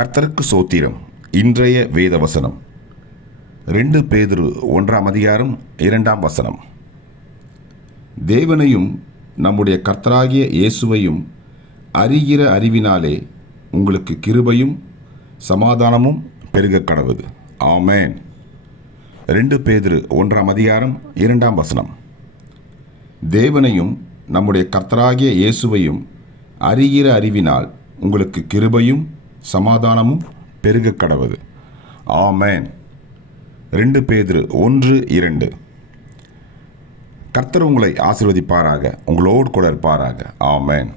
கர்த்தருக்கு சோத்திரம் இன்றைய வேத வசனம் ரெண்டு பேதிரு ஒன்றாம் அதிகாரம் இரண்டாம் வசனம். தேவனையும் நம்முடைய கர்த்தராகிய இயேசுவையும் அறிகிற அறிவினாலே உங்களுக்கு கிருபையும் சமாதானமும் பெருகக் கடவுது. ஆமேன். ரெண்டு பேதிரு ஒன்றாம் அதிகாரம் இரண்டாம் வசனம். தேவனையும் நம்முடைய கர்த்தராகிய இயேசுவையும் அறிகிற அறிவினால் உங்களுக்கு கிருபையும் சமாதானமும் பெருக கடவுது. ஆமேன். ரெண்டு பேதிரு ஒன்று இரண்டு. கர்த்தர் உங்களை ஆசீர்வதிப்பாராக உங்களோடு கூட இருப்பாராக. ஆமேன்.